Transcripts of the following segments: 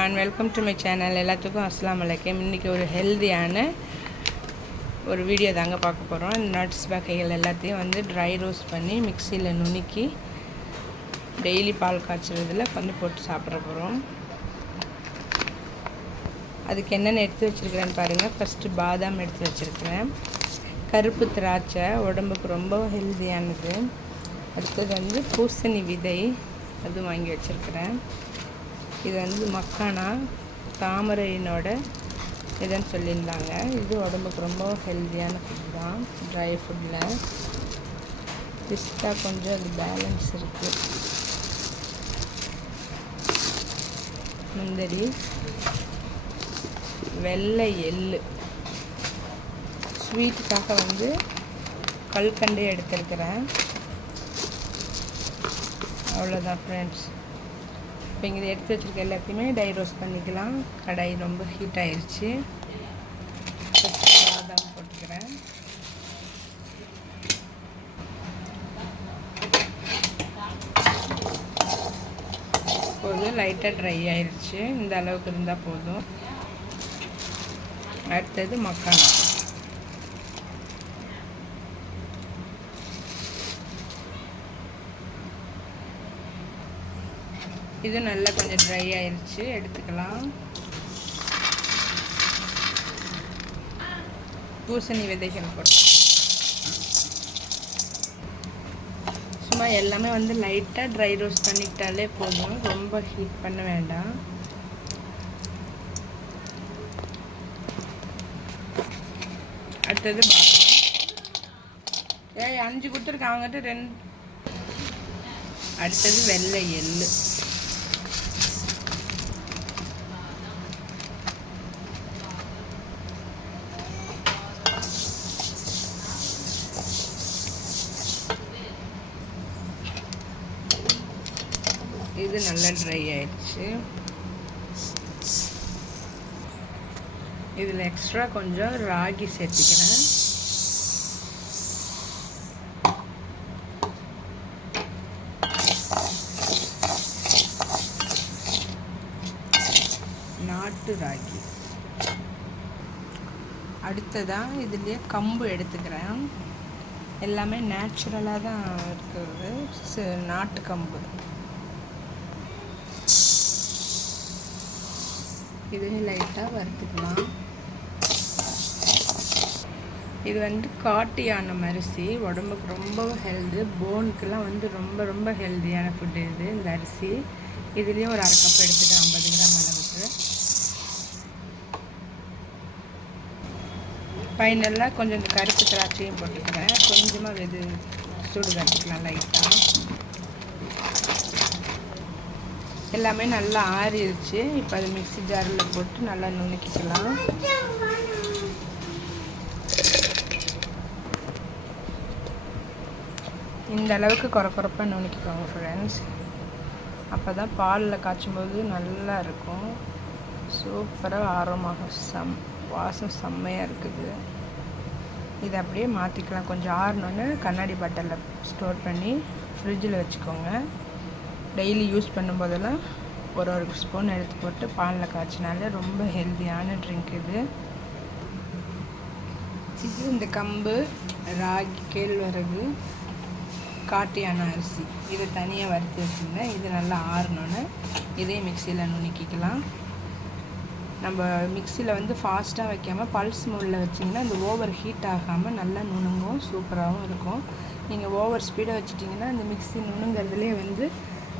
And welcome to my channel எல்லாத்துக்கும் அஸ்லாம் வலைக்கம் இன்றைக்கி ஒரு ஹெல்தியான ஒரு வீடியோ தாங்க பார்க்க போகிறோம் நட்ஸ் வகைகள் எல்லாத்தையும் வந்து ட்ரை ரோஸ்ட் பண்ணி மிக்சியில் நுணுக்கி டெய்லி பால் காய்ச்சறதுல வந்து போட்டு சாப்பிட போகிறோம் அதுக்கு என்னென்ன எடுத்து வச்சுருக்கிறேன்னு பாருங்கள் ஃபஸ்ட்டு பாதாம் எடுத்து வச்சுருக்கிறேன். கருப்பு திராட்சை உடம்புக்கு ரொம்ப ஹெல்தியானது அடுத்தது வந்து பூசணி விதை அதுவும் வாங்கி வச்சுருக்கிறேன். இது வந்து மக்கானா தாமரையினோட இதுன்னு சொல்லியிருந்தாங்க. இது உடம்புக்கு ரொம்ப ஹெல்த்தியான ஃபுட் தான். ட்ரை ஃபுட்டில் பிஸ்தா கொஞ்சம் அது பேலன்ஸ் இருக்குது முந்திரி வெள்ளை எள்ளு. ஸ்வீட்டுக்காக வந்து கல்கண்டு எடுத்திருக்கிறேன். அவ்வளோதான் ஃப்ரெண்ட்ஸ் இப்போ இங்கே எடுத்து வச்சுருக்க எல்லாத்தையுமே டை ரோஸ்ட் பண்ணிக்கலாம். கடாய் ரொம்ப ஹீட் ஆயிடுச்சு பாதாம் போட்டுக்கிறேன். போதும் லைட்டாக ட்ரை ஆயிடுச்சு இந்த அளவுக்கு இருந்தால் போதும். அடுத்தது மக்கானா. இது நல்லா கொஞ்சம் ட்ரை ஆயிடுச்சு எடுத்துக்கலாம். பூசணி விதைகள் போட்டு. சும்மா எல்லாமே வந்து லைட்டாக ட்ரை ரோஸ்ட் பண்ணிக்கிட்டாலே போதும் ரொம்ப ஹீட் பண்ண வேண்டாம். அடுத்தது ஏ ஏய் அஞ்சு கொடுத்துருக்கேன் அவங்ககிட்ட ரெண்டு அடுத்தது வெள்ளை எள்ளு. இது நல்லா ட்ரை ஆயிடுச்சு. இதில் எக்ஸ்ட்ரா கொஞ்சம் ராகி சேர்த்துக்கிறேன். நாட்டு ராகி. அடுத்ததாக இதுலேயே கம்பு எடுத்துக்கிறேன். எல்லாமே நேச்சுரலாக தான் இருக்குது நாட்டு கம்பு. இதையும் லைட்டாக வறுத்துக்கலாம். இது வந்து காட்டியான அரிசி. உடம்புக்கு ரொம்ப ஹெல்து போனுக்கெல்லாம் வந்து ரொம்ப ரொம்ப ஹெல்த்தியான ஃபுட்டு இது இந்த அரிசி. இதுலேயும் ஒரு அரை கப் எடுத்துக்கிறேன் ஐம்பது கிராம் அளவுக்கு. ஃபைனலாக கொஞ்சம் இந்த கருப்பு திராட்சையும் போட்டுக்கிறேன். கொஞ்சமாக வெது சூடு கட்டிக்கலாம் லைட்டாக எல்லாமே நல்லா ஆறிடுச்சு இப்போ அது மிக்சி ஜாரில் போட்டு நல்லா நுணுக்கிக்கலாம். இந்த அளவுக்கு குறக்குறப்பாக நுணுக்கிக்கோங்க ஃப்ரெண்ட்ஸ் அப்போ தான் பாலில் காய்ச்சும் போது நல்லா இருக்கும். சூப்பராக ஆர்வமாக. சம் வாசம் செம்மையாக இருக்குது. இதை அப்படியே மாற்றிக்கலாம் கொஞ்சம் ஆறினோன்னு கண்ணாடி பாட்டிலில் ஸ்டோர் பண்ணி ஃப்ரிட்ஜில் வச்சுக்கோங்க. டெய்லி யூஸ் பண்ணும்போதெல்லாம் ஒரு ஒரு ஸ்பூன் எடுத்து போட்டு பாலில் காய்ச்சினாலே ரொம்ப ஹெல்த்தியான ட்ரிங்க் இது. இது இந்த கம்பு ராகி கேழ்வரகு காட்டியான அரிசி. இதை தனியாக வறுத்து வச்சுருந்தேன் இது நல்லா ஆறணுன்னு இதையும் மிக்சியில் நுணுக்கிக்கலாம். நம்ம மிக்சியில் வந்து ஃபாஸ்ட்டாக வைக்காமல் பல்ஸ் மோடில் வச்சிங்கன்னா இந்த ஓவர் ஹீட் ஆகாமல் நல்லா நுணுங்கும் சூப்பராகவும் இருக்கும். நீங்கள் ஓவர் ஸ்பீடாக வச்சிட்டிங்கன்னா இந்த மிக்சி நுணுங்கிறதுலே வந்து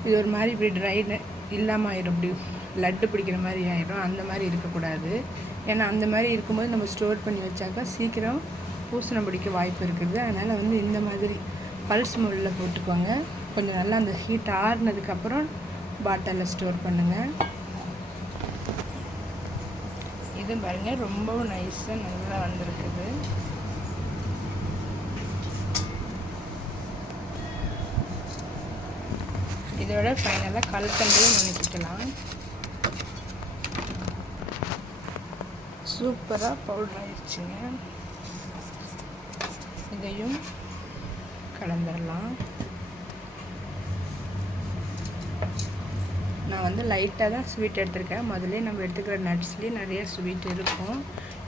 இது ஒரு மாதிரி இப்படி ட்ரை இல்லாமல் ஆயிடும். இப்படி லட்டு பிடிக்கிற மாதிரி ஆயிடும். அந்த மாதிரி இருக்கக்கூடாது. ஏன்னா அந்த மாதிரி இருக்கும்போது நம்ம ஸ்டோர் பண்ணி வச்சாக்கா சீக்கிரம் பூசணம் பிடிக்க வாய்ப்பு இருக்குது. அதனால் வந்து இந்த மாதிரி பல்ஸ் முள்ளில் போட்டுக்கோங்க. கொஞ்சம் நல்லா அந்த ஹீட் ஆறுனதுக்கப்புறம் பாட்டிலில் ஸ்டோர் பண்ணுங்கள் இது பாருங்கள் ரொம்பவும் நைஸாக நல்லா வந்திருக்குது. இதோட ஃபைனலாக கல்கண்டையும் நுணுக்கிக்கலாம் சூப்பராக பவுடர் ஆயிடுச்சுங்க. இதையும் கலந்துடலாம் நான் வந்து லைட்டாக தான் ஸ்வீட் எடுத்திருக்கேன். முதல்ல நம்ம எடுத்துக்கிற நட்ஸ்லேயே நிறைய ஸ்வீட் இருக்கும்.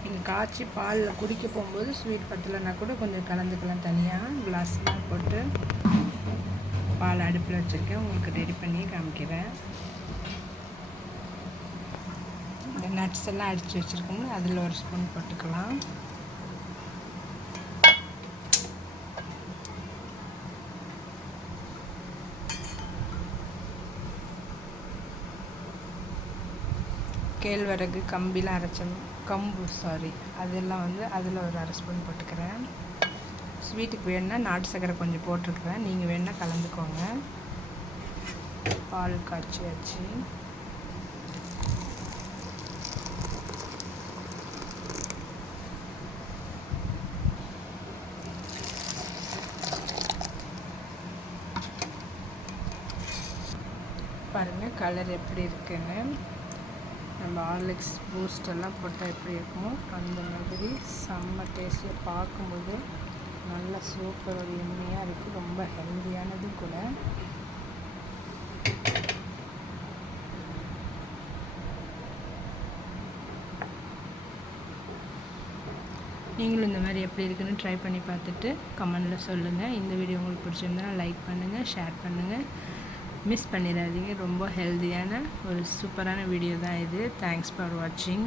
நீங்கள் காய்ச்சி பாலில் குடிக்க போகும்போது ஸ்வீட் பத்தலைன்னா கூட கொஞ்சம் கலந்துக்கலாம் தனியாக கிளாஸ்லாம் போட்டு. பால் அடுப்பில் வச்சுருக்கேன். உங்களுக்கு ரெடி பண்ணி காமிக்கிறேன். இந்த நட்ஸ் எல்லாம் அடித்து வச்சுருக்கோம்ல அதில் ஒரு ஸ்பூன் போட்டுக்கலாம். கேழ்வரகு கம்பிலாம் அரைச்சோம் கம்பு சாரி அதெல்லாம் வந்து அதில் ஒரு அரை ஸ்பூன் போட்டுக்கிறேன். ஸ்வீட்டுக்கு வேணுன்னா நாட்டு சக்கரை கொஞ்சம் போட்டிருக்கிறேன். நீங்கள் வேணால் கலந்துக்கோங்க. பால் காய்ச்சி வச்சு பாருங்கள் கலர் எப்படி இருக்குன்னு. நம்ம ஹார்லிக்ஸ் பூஸ்டெல்லாம் போட்டால் எப்படி இருக்குமோ? அந்த மாதிரி செம்ம டேஸ்ட்டில் பார்க்கும்போது நல்ல சூப்பர் ஒரு எண்ணெயாக இருக்குது ரொம்ப ஹெல்தியானதும் கூட. நீங்களும் இந்த மாதிரி எப்படி இருக்குன்னு ட்ரை பண்ணி பார்த்துட்டு கமெண்டில் சொல்லுங்கள் இந்த வீடியோ உங்களுக்கு பிடிச்சிருந்தா லைக் பண்ணுங்கள் ஷேர் பண்ணுங்கள் மிஸ் பண்ணிடாதீங்க. ரொம்ப ஹெல்தியான ஒரு சூப்பரான வீடியோ தான் இது. தேங்க்ஸ் ஃபார் வாட்சிங்